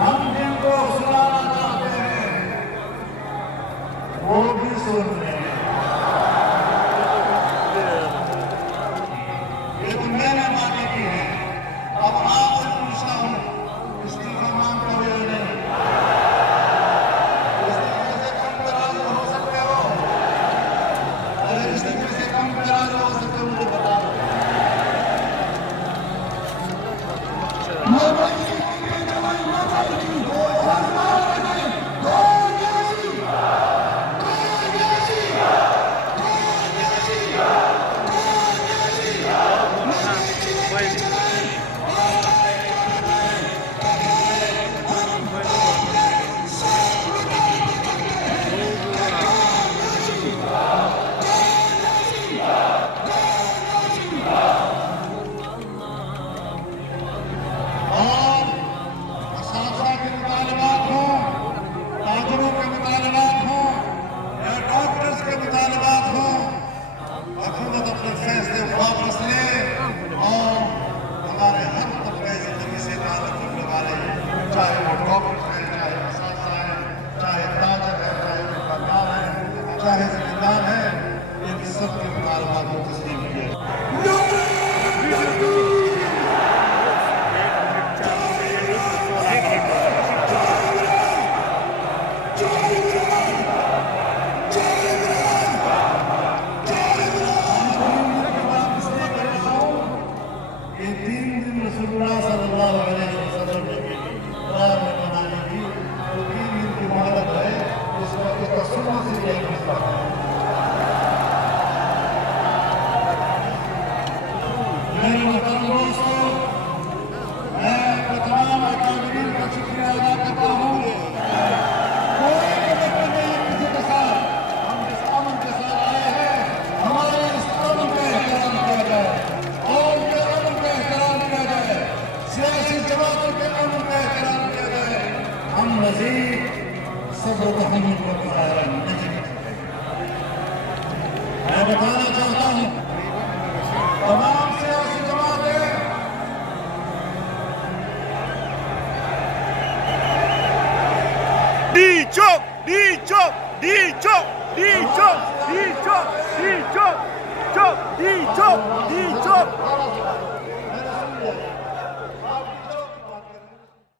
हम जिनको सुनाना चाहते हैं वो भी सुन रहे हैं। ये तो मैंने मांगी की है, अब आपसे पूछता हूँ इस्तीफा मांगते हुए नहीं, इस्तीफे से कम पे राजी हो सकते हो? अगर इस्तीफे से कम पे राजी हो सकते हो मुझे बता दो। चाहे वो डॉक्टर है, चाहे असासा है, चाहे ताजर है, चाहे दुकानदार है, चाहे जिम्मेदार है, इन सबके मुतालबात को तस्लीम किया। ये 3 दिन रसूलुल्लाह सल्लल्लाहु अलैहि वसल्लम ने बनाने की तो 3 दिन की मोहलत है, इसका सुन्नत से यही मसला है। मेरे मोहतरम दोस्तों, मैं तमाम अकादमीन का शुक्रिया अदा करता हूँ। कोई कमिटमेंट नहीं किसी के साथ, हम जिस अमन के साथ आए हैं हमारे इस अमन का एहतराम किया जाए, और के अमन का एहतराम किया जाए, सियासी जमातों के अमन का एहतराम किया जाए। हम मज़ीद सब्र तहम्मुल का मुजाहरा नहीं कर सकते। मैं बताना चाहता हूँ तमाम सियासी जमातें Dicho, dicho, dicho, dicho, dicho, dicho, dicho, dicho, dicho.